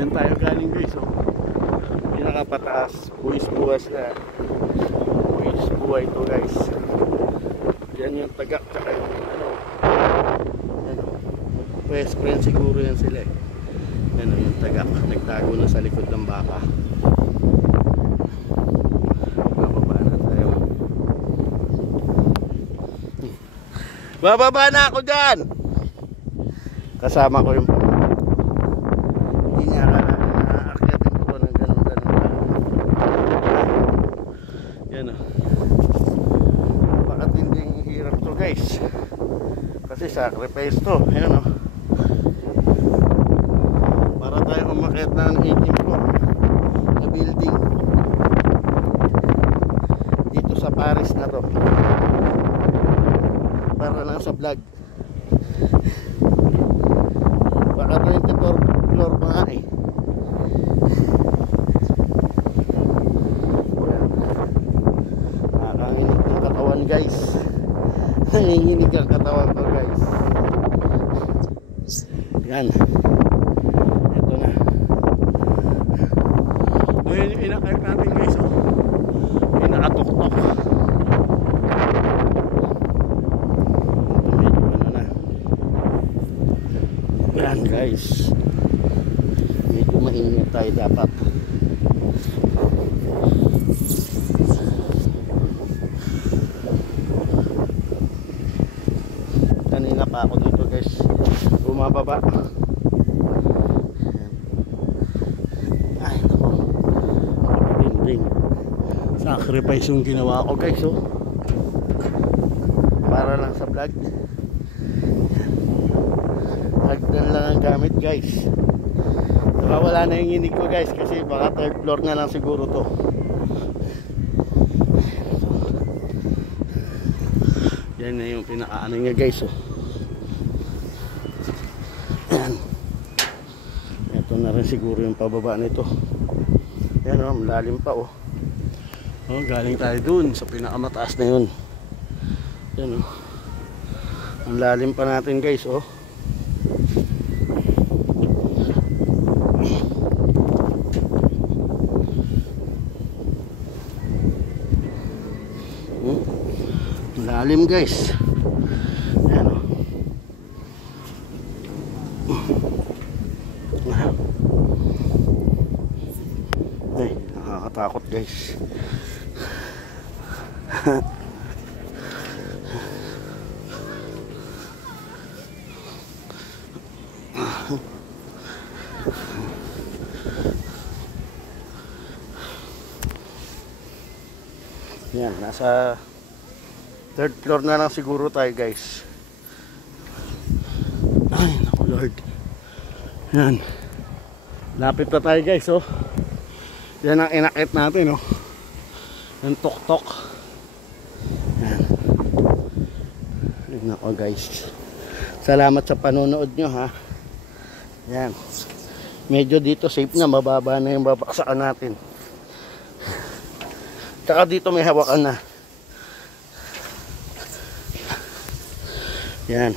Diyan tayo galing guys, oh. Pinakapataas, buwis na. Buwis buhay to guys. Diyan yung tagak, tsaka yung ano. Yan, oh. Best friend siguro yan sila eh. Yan, oh, yung tagak. Nagtago na sa likod ng baka. Bababa na tayo. Bababa na ako dyan! Kasama ko yung hindi niya akyatin ko ng ganun. Yan o. Napakatinding hirap to guys. Kasi sacrifice to. Yan o. Para tayo umakyat ng 18 floor na building. Dito sa Paris na to. Para lang sa vlog. Baka 24 floor pa nga eh. Nakakanginig ang katawan guys. Nanginginig ang katawan ko guys. Yan. Ito na. Ngayon yung inakayap natin guys, oh. Inakatok-tok. Yan guys, medyo mainit tayo dapat. Kanina pa ako dito guys, bumababa. Ay naku, nakapatinding sacrifice yung ginawa ko guys, oh. Para lang sa vlog. Hagdan lang ang gamit guys. Saka wala na yung inig ko guys, kasi baka third floor na lang siguro to. Yan na yung pinakaano niya guys, oh. Yan. Ito na rin siguro yung pababa nito. Yan o, malalim pa oh. Oh, galing tayo dun sa pinakamataas na yun. Yan o. Ang lalim pa natin guys, oh. Lalim guys. Ayan o. Ay, nakakatakot guys. Yan, nasa third floor na lang siguro tayo guys. Ay naku Lord. Yan, lapit na tayo guys, oh. Yan ang inakit natin, oh. Yung tok-tok. Yan. Yan ako guys. Salamat sa panonood nyo ha. Yan. Medyo dito safe na, mababa na yung babaksakan natin. Tsaka dito may hawakan na. Yan.